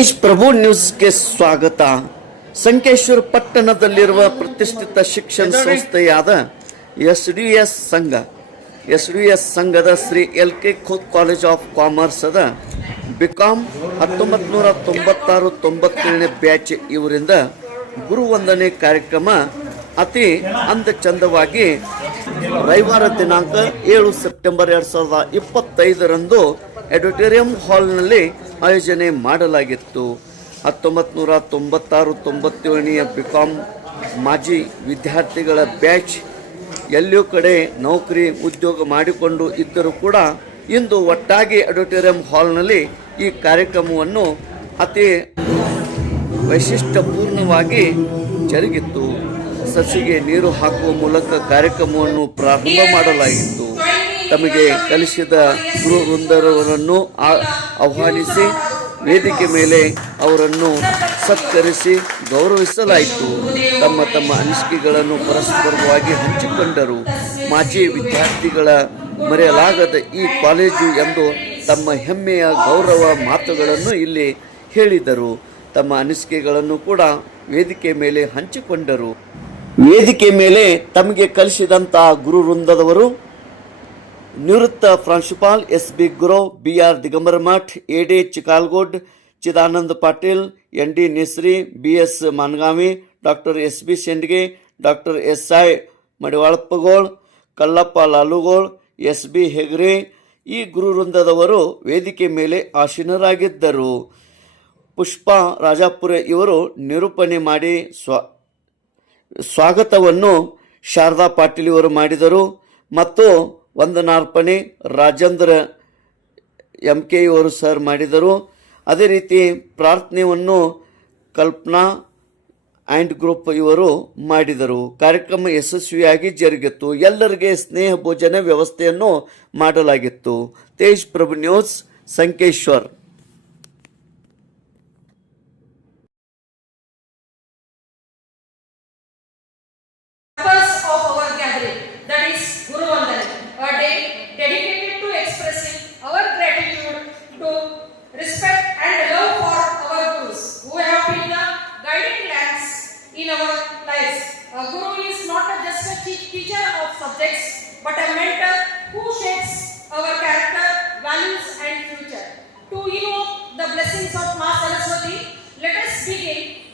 ತೇಜ್ ಪ್ರಭು ನ್ಯೂಸ್ಗೆ ಸ್ವಾಗತ. ಸಂಕೇಶ್ವರ ಪಟ್ಟಣದಲ್ಲಿರುವ ಪ್ರತಿಷ್ಠಿತ ಶಿಕ್ಷಣ ಸಂಸ್ಥೆಯಾದ ಎಸ್ ಡಿ ಎಸ್ ಸಂಘ ಎಸ್ ಡಿ ಎಸ್ ಸಂಘದ Shri L K Khot college of ಕಾಮರ್ಸದ B Com ಹತ್ತೊಂಬತ್ತು ನೂರ ತೊಂಬತ್ತಾರು ತೊಂಬತ್ತೇಳನೇ ಬ್ಯಾಚ್ ಇವರಿಂದ ಗುರುವಂದನೆ ಕಾರ್ಯಕ್ರಮ ಅತಿ ಅಂದ ಚಂದವಾಗಿ ರವಿವಾರ ದಿನಾಂಕ ಏಳು ಸೆಪ್ಟೆಂಬರ್ ಎರಡು ಸಾವಿರದ ಇಪ್ಪತ್ತೈದರಂದು ಎಡಿಟೋರಿಯಂ ಹಾಲ್ನಲ್ಲಿ ಆಯೋಜನೆ ಮಾಡಲಾಗಿತ್ತು. ಹತ್ತೊಂಬತ್ತು ನೂರ ತೊಂಬತ್ತಾರು ತೊಂಬತ್ತೇಳನೆಯ ಕಾಮ್ ಮಾಜಿ ವಿದ್ಯಾರ್ಥಿಗಳ ಬ್ಯಾಚ್ ಎಲ್ಲೂ ಕಡೆ ನೌಕರಿ ಉದ್ಯೋಗ ಮಾಡಿಕೊಂಡು ಇದ್ದರೂ ಕೂಡ ಇಂದು ಒಟ್ಟಾಗಿ ಆಡಿಟೋರಿಯಂ ಹಾಲ್ನಲ್ಲಿ ಈ ಕಾರ್ಯಕ್ರಮವನ್ನು ಅತಿ ವೈಶಿಷ್ಟ್ಯಪೂರ್ಣವಾಗಿ ಜರುಗಿತ್ತು. ಸಸಿಗೆ ನೀರು ಹಾಕುವ ಮೂಲಕ ಕಾರ್ಯಕ್ರಮವನ್ನು ಪ್ರಾರಂಭ ಮಾಡಲಾಗಿತ್ತು. ತಮಗೆ ಕಲಿಸಿದ ಗುರು ವೃಂದರವರನ್ನು ಆ- ಆಹ್ವಾನಿಸಿ ವೇದಿಕೆ ಮೇಲೆ ಅವರನ್ನು ಸತ್ಕರಿಸಿ ಗೌರವಿಸಲಾಯಿತು. ತಮ್ಮ ತಮ್ಮ ಅನಿಸಿಕೆಗಳನ್ನು ಪರಸ್ಪರವಾಗಿ ಹಂಚಿಕೊಂಡರು. ಮಾಜಿ ವಿದ್ಯಾರ್ಥಿಗಳ ಮರೆಯಲಾಗದ ಈ ಕಾಲೇಜು ಎಂದು ತಮ್ಮ ಹೆಮ್ಮೆಯ ಗೌರವ ಮಾತುಗಳನ್ನು ಇಲ್ಲಿ ಹೇಳಿದರು. ತಮ್ಮ ಅನಿಸಿಕೆಗಳನ್ನು ಕೂಡ ವೇದಿಕೆ ಮೇಲೆ ಹಂಚಿಕೊಂಡರು. ವೇದಿಕೆ ಮೇಲೆ ತಮಗೆ ಕಲಿಸಿದಂತಹ ಗುರು ವೃಂದದವರು ನಿವೃತ್ತ ಪ್ರಾಂಶುಪಾಲ್ S B Guro Digambar Math A D Chikalgod Chidanand Patil N D Nesri B S Mangavi, doctor S B Shendge, doctor S I Madivalappagol, Kallappa Lalugol S B Hegre ಈ ಗುರುವೃಂದದವರು ವೇದಿಕೆ ಮೇಲೆ ಆಸೀನರಾಗಿದ್ದರು. ಪುಷ್ಪಾ ರಾಜಾಪುರ ಇವರು ನಿರೂಪಣೆ ಮಾಡಿ ಸ್ವ, ಸ್ವಾಗತವನ್ನು ಶಾರದಾ ಪಾಟೀಲ್ ಇವರು ಮಾಡಿದರು ಮತ್ತು ವಂದನಾರ್ಪಣೆ ರಾಜೇಂದ್ರ ಎಂ ಕೆ ಇವರು ಸರ್ ಮಾಡಿದರು. ಅದೇ ರೀತಿ ಪ್ರಾರ್ಥನೆಯನ್ನು ಕಲ್ಪನಾ ಆ್ಯಂಡ್ ಗ್ರೂಪ್ ಇವರು ಮಾಡಿದರು. ಕಾರ್ಯಕ್ರಮ ಯಶಸ್ವಿಯಾಗಿ ಜರುಗಿತ್ತು ಎಲ್ಲರಿಗೆ ಸ್ನೇಹ ಭೋಜನ ವ್ಯವಸ್ಥೆಯನ್ನು ಮಾಡಲಾಗಿತ್ತು. Tej Prabhu news Sankeshwar.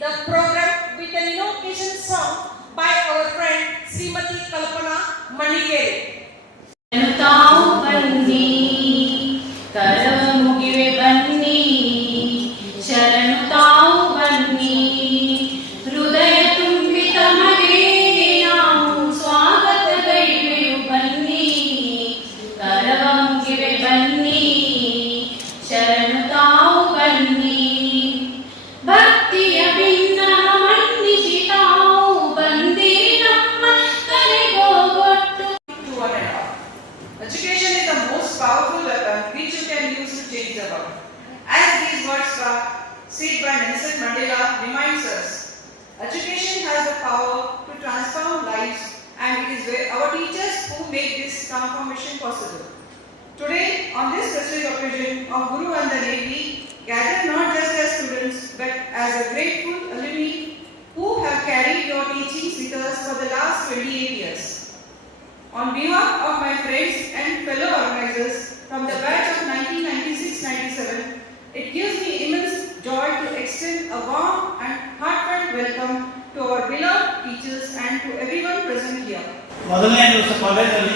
The program with an invocation song by our friend Srimati Kalpana Manigere. behalf of my friends and fellow organizers from the batch of 1996-97, it gives me immense joy to extend a warm and heartfelt welcome to our beloved teachers and to everyone present here. ಮೊದಲನೇ ದಿವಸ ಕಾಲೇಜಲ್ಲಿ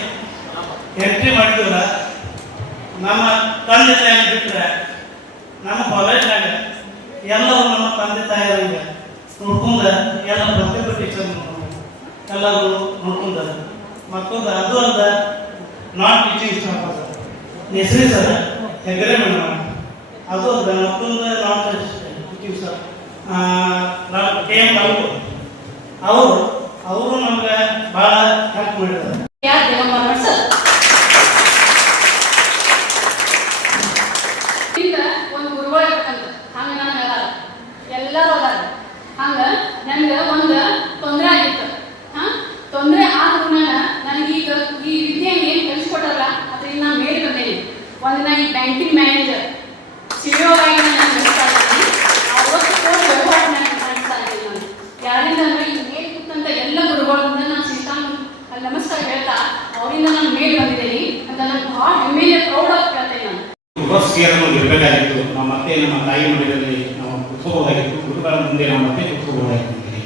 entry ಮಾಡಿದ್ರ ನಮ್ಮ ತಂದೆ ತಾಯಿನ ಬಿಟ್ಟರೆ ನಮ್ಮ ಕಾಲೇಜ್ನಾಗ ಎಲ್ಲರೂ ನಮ್ಮ ತಂದೆ ತಾಯಿಯರಂಗೆ ನೋಡ್ಕೊಂಡ ಎಲ್ಲ ಪ್ರತಿಯೊಬ್ಬ ಟೀಚರ್ ನೋಡ್ಕೊಂಡು ಎಲ್ಲರೂ ನೋಡ್ಕೊಂಡ ಮತ್ತೊಂದು, ಅದು ಅಲ್ಲ, ನಾನ್ ಟೀಚಿಂಗ್ ಸ್ಟಾಫ್ ಅದ ಹೆಸರಿ ಸರ್? ಹೆಗರೆ ಮೇಡಮ್. ಅದು ಅಲ್ಲ, ಮತ್ತೊಂದು, non teaching staff K M ಅವರು ಅವರು ನಮ್ಗೆ ಭಾಳ ಹೆಲ್ಪ್ ಮಾಡಿದ್ದಾರೆ. ಬ್ಯಾಂಕಿಂಗ್ ಮ್ಯಾನೇಜರ್ ಸಿಇಒ ಆಗಿ ನಾನು ಬೆಸ್ಟ್ ಆಗಿದ್ದೀನಿ ಅರವತ್ತು ಕೋಟಿ ವ್ಯವಹಾರ ನಾನು ಕಾಣಿಸ್ತಾ ಇದ್ದೀನಿ ನಾನು ಯಾರಿಂದ ಕೂತಂತ ಎಲ್ಲ ಗುರುಗಳಿಂದ ನಾನು ಶ್ರೀಕಾಂತ್ ನಮಸ್ಕಾರ ಹೇಳ್ತಾ ಅವರಿಂದ ನಾನು ಮೇಲೆ ಬಂದಿದ್ದೀನಿ ಅಂತ ನಾನು ಬಹಳ ಹೆಮ್ಮೆಯ ಪ್ರೌಡ್ ಆಗಿ ಇರಬೇಕಾಗಿತ್ತು ನಾವು ಮತ್ತೆ ನಮ್ಮ ತಾಯಿ ಮನೆಯಲ್ಲಿ ನಾವು ಕುತ್ಕೋಬೋದಾಗಿತ್ತು ಗುರುಗಳ ಮುಂದೆ ನಾವು ಮತ್ತೆ ಕುತ್ಕೋಬೋದಾಗಿರ್ತೀವಿ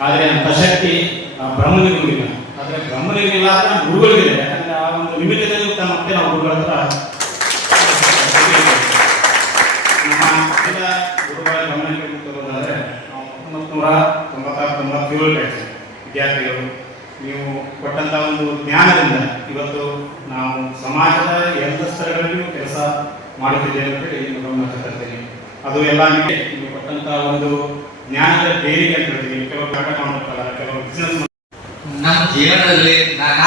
ಆದರೆ ನಮ್ಮ ಶಕ್ತಿ ಬ್ರಹ್ಮನಿಗಳಿಲ್ಲ ಆದರೆ ಬ್ರಹ್ಮನಿಗಳಿಲ್ಲ ಆದರೆ ಗುರುಗಳಿದೆ ಯಾಕಂದರೆ ಆ ಒಂದು ನಿಮಿತ್ತದಲ್ಲಿ ಮತ್ತೆ ನಾವು ಗುರುಗಳ ಹತ್ರ ಎಲ್ಲ ಗುರುಗಳ ಗಮನಕ್ಕೆ ನೂರ ತೊಂಬತ್ತಾರು ತೊಂಬತ್ತೇಳು ವಿದ್ಯಾರ್ಥಿಗಳು, ನೀವು ಕೊಟ್ಟಂತ ಒಂದು ಜ್ಞಾನದಿಂದ ಇವತ್ತು ನಾವು ಸಮಾಜದ ಎಲ್ಲ ಸ್ತರಗಳಲ್ಲಿಯೂ ಕೆಲಸ ಮಾಡುತ್ತಿದ್ದೇವೆ ಅಂತ ಹೇಳಿ ನಾನು ಗಮನ ತರ್ತೀನಿ. ಅದು ಎಲ್ಲ ನಿಮಗೆ ನೀವು ಕೊಟ್ಟಂತ ಒಂದು ಜ್ಞಾನದ ದೇಣಿಗೆ ಅಂತ ಹೇಳ್ತೀವಿ ಕೆಲವು ನಾಟಕ ಮಾಡ್ತಾರೆ ಕೆಲವು ಬಿಸ್ನೆಸ್ ನಮ್ಮ ಜೀವನದಲ್ಲಿ ನನ್ನ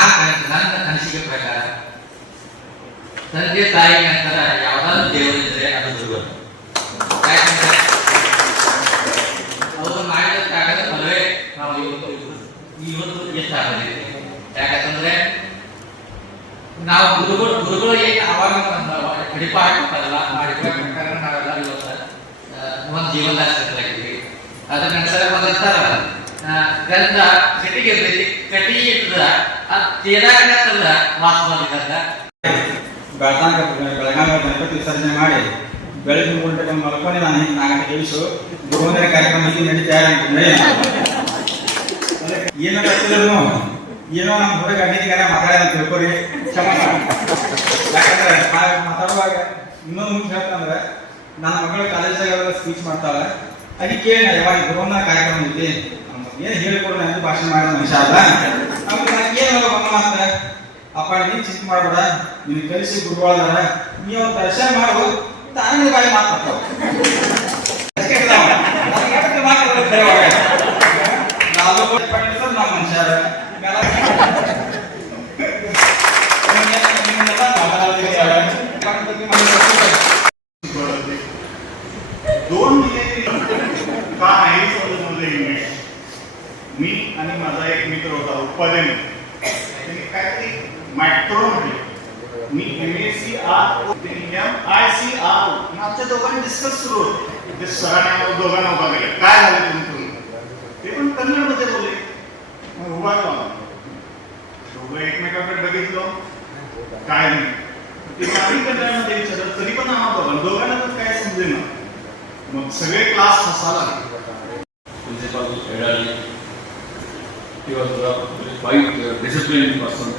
ಅನಿಸಿಕೆ ಪ್ರಕಾರ, ತಂದೆ ತಾಯಿ ನಂತರ ಯಾವ್ದಾದ್ರು ದೇವರಿದ್ರೆ ಅದು ಗುರು ಯಾಕಂದ್ರೆ ಅವರು ಮಾಡಿದಕ್ಕಾಗದ ಫಲವೇ ನಾವು ಇವತ್ತು ಯಾಕಂತಂದ್ರೆ ನಾವು ಗುರುಗಳು ಗುರುಗಳು ಏನು ಆವಾಗ ಹಿಡಿಪ ಹಾಕ್ತಾರಲ್ಲ ಆ ಹಿಡಿಪ ಹಾಕ್ಬೇಕಾದ್ರೆ ನಾವೆಲ್ಲ ಇವತ್ತು ಒಂದು ಜೀವನದಾಗ ಸೆಟ್ಲಾಗಿದ್ದೀವಿ ಅದ್ರ ನಂತರ ಒಂದಂತಾರ ಗಂಧ ಕಟ್ಟಿಗೆ ಇರ್ತೈತಿ ಗಂಧ ಗಣಪತಿ ವಿಸರ್ಜನೆ ಮಾಡಿ ಬೆಳಗ್ಗೆ ಮಲ್ಕೊಂಡು ನಾನು ನಾಲ್ಕು ಎಬ್ಬಿಸು ಗುರುವಂದರ ಕಾರ್ಯಕ್ರಮ ಹಿಂಗೆ ನಡೀತಾ ಏನೋ ಗೊತ್ತಿದ್ರು ಏನೋ ನಮ್ಮ ಹುಡುಗ ಅಡ್ಡಿಗಾರ ಮಾತಾಡ ಅಂತ ತಿಳ್ಕೊರಿ. ಯಾಕಂದ್ರೆ ಮಾತಾಡುವಾಗ ಇನ್ನೊಂದು ಮುಖ್ಯ ಹೇಳ್ತಂದ್ರೆ ನನ್ನ ಮಗಳು ಕಾಲೇಜಾಗ ಸ್ಪೀಚ್ ಮಾಡ್ತಾಳೆ. ಅದಕ್ಕೆ ಯಾವಾಗ ಕೊರೋನಾ ಕಾರ್ಯಕ್ರಮ ಇದೆ? ಏನು ಹೇಳ್ಕೊಡು ನನಗೆ ಭಾಷಣ ಮಾಡೋ ಮನುಷ್ಯ ಅಲ್ಲ. ನಮ್ಗೆ ಏನು ಮಾತ್ರ ಅಪ್ಪ, ನೀನ್ ಚಿಂತೆ ಮಾಡ್ಬೇಡ. ನೀನು ಕಲಿಸಿ ಗುರುಗಳಾರ ನೀವು ದರ್ಶನ ಮಾಡು ತಾನೇ ಬಾಯಿ ಮಾತಾಡ್ತಾವ दोघांनी डिस्कस सुरू होते ते सरांना दोघांना उभा केलं. काय झालं तुमचं ते पण कन्नडमध्ये बोलले. मग उभा केला दोघं एकमेकाकडे बघितलं काय नाही. ते आम्ही कन्नडमध्ये विचारलं तरी पण आम्हाला दोघांना दोघांना तर काय समजेना मग सगळे क्लास हसायला principal Edali. He was a quite disciplined person.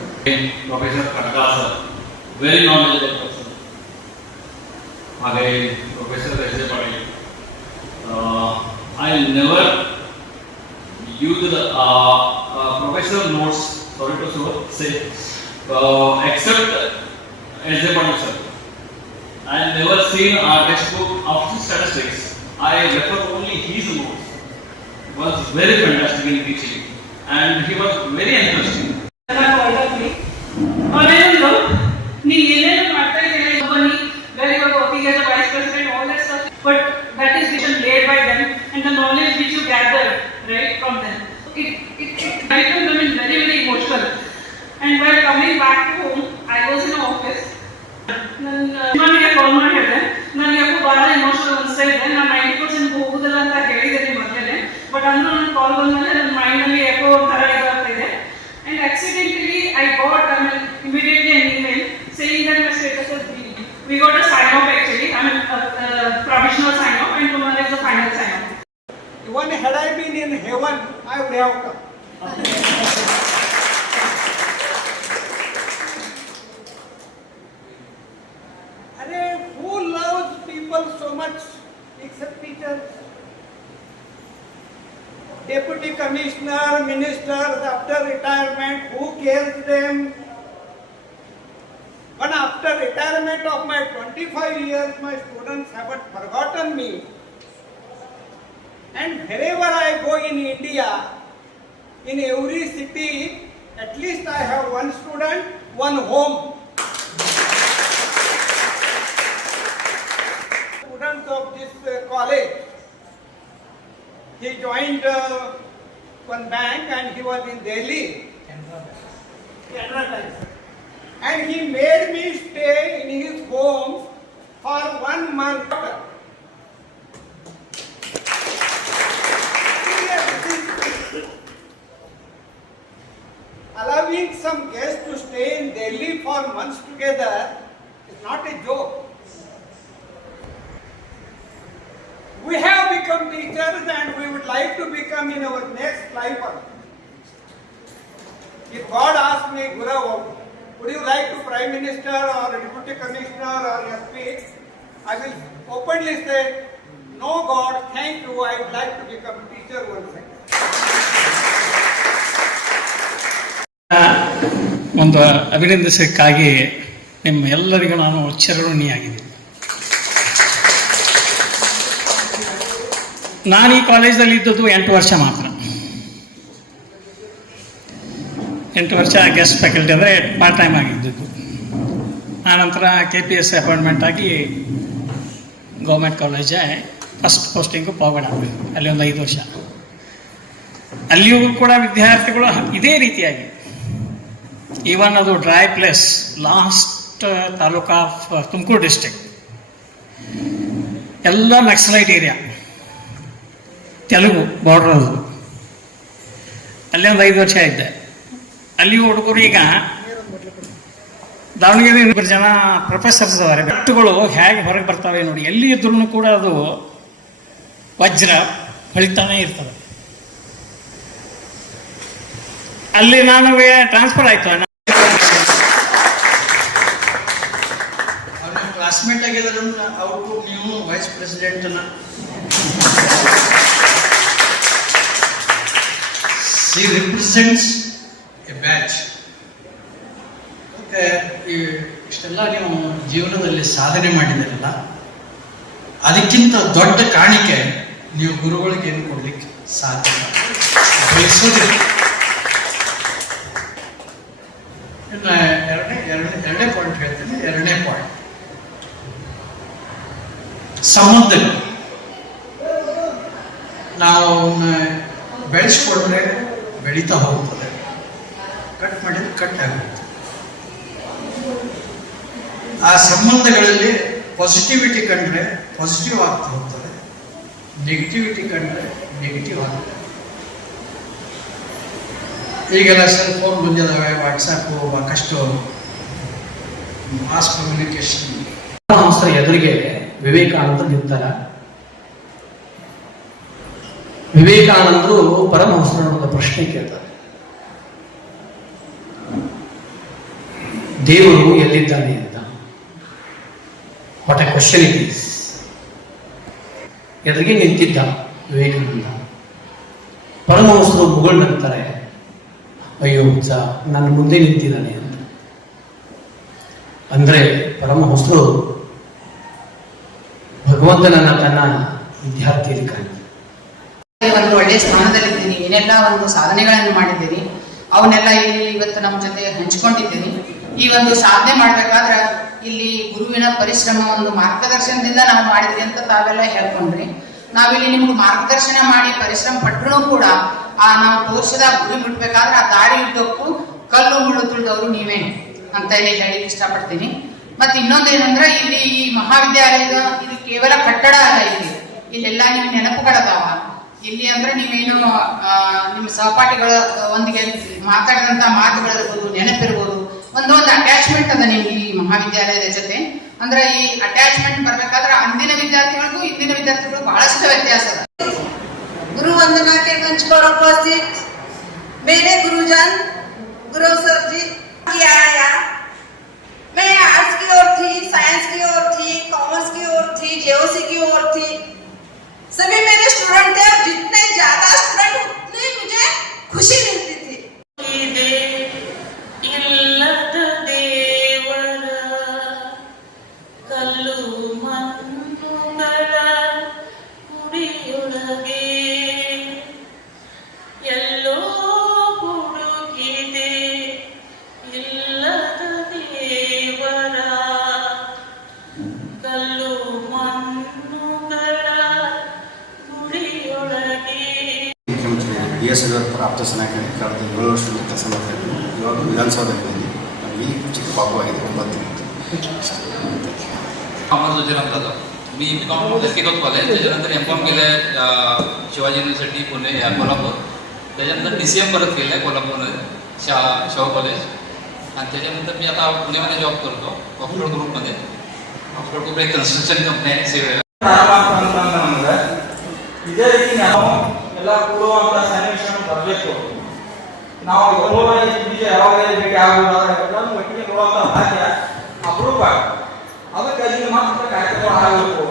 Professor Khatkar, very knowledgeable person. Hare, Professor S.J. Patel. Uh, I never use the uh, uh, professor notes, sorry to say, uh, except S.J. Patel sir. I never seen our textbook of statistics. I refer only his notes. Was very fantastic in teaching, and he was very interesting. Them and the knowledge which you gather right from them it it it make them in very very emotional and while coming back to home I was in office ನನ್ನ ನನಗೆ ಕಾಲ್ ಮಾಡಿ ಹೇಳಿದೆ ನನಗೆ ಯಾಕೋ ಭಾಳ emotional ಅನಿಸ್ತಾ ಇದೆ ನಾನು ನೈಂಟಿ ಪರ್ಸೆಂಟ್ ಹೋಗುದಿಲ್ಲ ಅಂತ ಹೇಳಿದ್ದೀನಿ ಮೊದಲೇ ಬಟ್ ಅಂದ್ರೂ ನನ್ನ ಕಾಲ್ ಬಂದಮೇಲೆ ನನ್ನ ಮೈಂಡಲ್ಲಿ ಯಾಕೋ ಒಂಥರ ಇದಾಗ್ತಾ ಇದೆ And accidentally, I got I mean, immediately an email saying that my status has been. We got a sign off actually. I Even had I been in heaven, I would have come. Who loves people so much except Peter? Deputy commissioner, ministers after retirement, who cares them? But after retirement of my 25 years, my students haven't forgotten me. And wherever I go in India, in every city, at least I have one student, one home. Students of this uh, college, he joined uh, one bank and he was in Delhi. Bank. And he made me stay in his home for one month. Allowing some guests to stay in Delhi for months together is not a joke. We have become teachers and we would like to become in our next life. If God asks me, Guru, would you like to Prime Minister or Deputy Commissioner or SP? I will openly say, no God, thank you, I would like to become teacher once again. ಒಂದು ಅಭಿನಂದಿಸಕ್ಕಾಗಿ ನಿಮ್ಮ ಎಲ್ಲರಿಗೂ ನಾನು ಚಿರಋಣಿಯಾಗಿದ್ದೀನಿ ನಾನು ಈ ಕಾಲೇಜಲ್ಲಿ ಇದ್ದದ್ದು ಎಂಟು ವರ್ಷ ಮಾತ್ರ. ಎಂಟು ವರ್ಷ ಗೆಸ್ಟ್ ಫ್ಯಾಕಲ್ಟಿ ಅಂದರೆ ಪಾರ್ಟ್ ಟೈಮ್ ಆಗಿದ್ದದ್ದು. ಆನಂತರ ಕೆ ಪಿ ಎಸ್ ಅಪಾಯಿಂಟ್ಮೆಂಟ್ ಆಗಿ ಗೌರ್ಮೆಂಟ್ ಕಾಲೇಜೇ ಫಸ್ಟ್ ಪೋಸ್ಟಿಂಗು ಪಾವಗಡ ಅಲ್ಲಿ ಒಂದು ಐದು ವರ್ಷ. ಅಲ್ಲಿಯೂ ಕೂಡ ವಿದ್ಯಾರ್ಥಿಗಳು ಇದೇ ರೀತಿಯಾಗಿ ಈವನ್ ಅದು dry place last taluk of Tumakuru district ಎಲ್ಲ ನಕ್ಸಲೈಟ್ ಏರಿಯಾ ತೆಲುಗು ಬಾರ್ಡರ್ ಅದು ಅಲ್ಲಿ ಒಂದು ಐದು ವರ್ಷ ಇದ್ದೆ ಅಲ್ಲಿ ಹುಡುಗರು ಈಗ ದಾವಣಗೆರೆ ಇಬ್ಬರು ಜನ ಪ್ರೊಫೆಸರ್ಸ್ ಅವರ. ಬೆಟ್ಟುಗಳು ಹೇಗೆ ಹೊರಗೆ ಬರ್ತವೆ ನೋಡಿ, ಎಲ್ಲಿ ಇದ್ರೂ ಕೂಡ ಅದು ವಜ್ರ ಹೊಳಿತಾನೇ ಇರ್ತದೆ. ಅಲ್ಲಿ ನಾನು ಟ್ರಾನ್ಸ್ಫರ್ ಆಯಿತು ಕ್ಲಾಸ್ಮೇಟ್ ಆಗಿದ್ದಾರೆ ಅವರು ನೀವು ವೈಸ್ ಪ್ರೆಸಿಡೆಂಟನ್ನ ಸಿ ರಿಪ್ರೆಸೆಂಟ್ಸ್ ಎ ಬ್ಯಾಚ್ ಮತ್ತೆ ಈ ಇಷ್ಟೆಲ್ಲ ನೀವು ಜೀವನದಲ್ಲಿ ಸಾಧನೆ ಮಾಡಿದಿರಲ್ಲ, ಅದಕ್ಕಿಂತ ದೊಡ್ಡ ಕಾಣಿಕೆ ನೀವು ಗುರುಗಳಿಗೆ ಏನು ಕೊಡ್ಲಿಕ್ಕೆ ಸಾಧ್ಯ. ಬಯಸೋದಿಲ್ಲ ಸಂಬಂಧಗಳು. ನಾವು ಅವನ್ನ ಬೆಳೆಸ್ಕೊಂಡ್ರೆ ಬೆಳೀತಾ ಹೋಗ್ತದೆ. ಕಟ್ ಮಾಡಿದ್ರೆ ಕಟ್ ಆಗುತ್ತೆ. ಆ ಸಂಬಂಧಗಳಲ್ಲಿ ಪಾಸಿಟಿವಿಟಿ ಕಂಡ್ರೆ ಪಾಸಿಟಿವ್ ಆಗ್ತಾ ಹೋಗ್ತದೆ. ನೆಗೆಟಿವಿಟಿ ಕಂಡ್ರೆ ನೆಗೆಟಿವ್ ಆಗ್ತದೆ ಈಗೆಲ್ಲ ಸೆಲ್ ಫೋನ್ ಬಂದಿದ್ದಾವೆ ವಾಟ್ಸಪ್ಪು ಸಾಕಷ್ಟು ಮಾಸ್ ಕಮ್ಯುನಿಕೇಶನ್ ಎದುರಿಗೆ ವಿವೇಕಾನಂದ ನಿಂತಾರ ವಿವೇಕಾನಂದರು ಪರಮಹಂಸರ ಒಂದು ಪ್ರಶ್ನೆ ಕೇಳ್ತಾರೆ. ದೇವರು ಎಲ್ಲಿದ್ದಾನೆ ಅಂತ. What a question it is ಎದುರಿಗೆ ನಿಂತಿದ್ದ ವಿವೇಕಾನಂದ. ಪರಮಹಂಸರು ಮುಗಳು ನಂತಾರೆ ಅಯ್ಯೋ ಹುಚ್ಚ, ನನ್ನ ಮುಂದೆ ನಿಂತಿದ್ದಾನೆ ಅಂತ. ಅಂದ್ರೆ ಪರಮಹಂಸರು ಭಗವಂತನನ್ನ ತನ್ನ ವಿದ್ಯಾರ್ಥಿಯಲ್ಲಿ ಕಾಣ್ತಾರೆ ಒಂದು ಒಳ್ಳೆಯ ಸ್ಥಾನದಲ್ಲಿದ್ದೀನಿ. ಏನೆಲ್ಲ ಒಂದು ಸಾಧನೆಗಳನ್ನು ಮಾಡಿದ್ದೀನಿ ಅವನ್ನೆಲ್ಲ ಇಲ್ಲಿ ಇವತ್ತು ನಮ್ಮ ಜೊತೆ ಹಂಚ್ಕೊಂಡಿದ್ದೀನಿ ಈ ಒಂದು ಸಾಧನೆ ಮಾಡ್ಬೇಕಾದ್ರೆ ಇಲ್ಲಿ ಗುರುವಿನ ಪರಿಶ್ರಮ ಒಂದು ಮಾರ್ಗದರ್ಶನದಿಂದ ನಾವು ಮಾಡಿದ್ವಿ ಅಂತ ತಾವೆಲ್ಲ ಹೇಳ್ಕೊಂಡ್ರಿ. ನಾವಿಲ್ಲಿ ನಿಮ್ಗೆ ಮಾರ್ಗದರ್ಶನ ಮಾಡಿ ಪರಿಶ್ರಮ ಪಟ್ಟರು ಕೂಡ ಆ ನಾವು ತೋರಿಸಿದ ಗುರಿ ಮುಟ್ಬೇಕಾದ್ರೆ ಆ ದಾರಿ ಉದ್ದಕ್ಕೂ ಕಲ್ಲು ಮುಳ್ಳು ತುಳಿದವರು ನೀವೇ ಅಂತ ಹೇಳಿ ಹೇಳಿ ಇಷ್ಟಪಡ್ತೀನಿ. ಮತ್ತೆ ಇನ್ನೊಂದೇನಂದ್ರೆ ಇಲ್ಲಿ ಈ ಮಹಾವಿದ್ಯಾಲಯದ ಇದು ಕೇವಲ ಕಟ್ಟಡ ಅಲ್ಲ ಇಲ್ಲಿ ಇಲ್ಲೆಲ್ಲ ನಿಮ್ ನೆನಪುಗಳದಾವ ಇಲ್ಲಿ ಅಂದ್ರೆ ನೀವೇನು ಆ, ನಿಮ್ಮ ಸಹಪಾಠಿಗಳ ಒಂದಿಗೆ ಮಾತಾಡಿದಂತ ಮಾತುಗಳಿರ್ಬೋದು ನೆನಪಿರ್ಬೋದು ಒಂದೊಂದು ಅಟ್ಯಾಚ್ಮೆಂಟ್ ಅದ ನಿಮ್ಗೆ ಈ ಮಹಾವಿದ್ಯಾಲಯದ ಜೊತೆ ಅಂದ್ರೆ ಈ ಅಟ್ಯಾಚ್ಮೆಂಟ್ ಬರ್ಬೇಕಾದ್ರೆ ಅಂದಿನ ವಿದ್ಯಾರ್ಥಿಗಳಿಗೂ ಇಂದಿನ ವಿದ್ಯಾರ್ಥಿಗಳಿಗೂ ಬಹಳಷ್ಟು ವ್ಯತ್ಯಾಸ ಅದ गुरु वंदना के मंच पर उपस्थित मेरे गुरुजन गुरु सर जी किया आया यहोसी की ओर ಮುಖ್ಯಮಂತ್ರಿ ಬಿ ಎಸ್ ಯಡಿಯೂರಪ್ಪರ ಆಪ್ತ ಸಲಹೆ ಕಳೆದ ಏಳು ವರ್ಷದಿಂದ ಕೆಲಸ ಮಾಡ್ತಾ ಇದ್ದೀನಿ ಇವಾಗ ವಿಧಾನಸೌಧದಲ್ಲಿ ನಮಗೆ ಚಿಕ್ಕ ಪಾಪು ಆಗಿದೆ ಒಂಬತ್ತು आम्हाला त्याच्यानंतर मी बी कॉम व्यक्तिगत कॉलेज त्याच्यानंतर एम कॉम केलं आहे शिवाजी युनिव्हर्सिटी पुणे या कोल्हापूर त्याच्यानंतर डी सी एम परत केलं आहे कोल्हापूरमध्ये शा शाहू कॉलेज आणि त्याच्यानंतर मी आता पुण्यामध्ये जॉब करतो ऑक्सफोर्ड ग्रुपमध्ये ऑक्सफोर्ड ग्रुप एक कन्स्ट्रक्शन कंपनी आहे सिव्हिल ಅಂತಂದ್ರೆ ಇದೇ ರೀತಿ ನಾವು ಎಲ್ಲ ಕೂಡುವಂತ ಸನ್ನಿವೇಶ ಬರಬೇಕು. ನಾವು ಎಲ್ಲೋ ನಿಜ ಯಾವಾಗ ಭೇಟಿ ಆಗುವುದಾದ್ರೆ ಎಲ್ಲರೂ ಒಟ್ಟಿಗೆ ಭಾಗ್ಯ ಅಪರೂಪ. ಅದಕ್ಕೆ ಇಲ್ಲಿ ಮಾತ್ರ ಕಾರ್ಯಕ್ರಮ ಆಗಬೇಕು.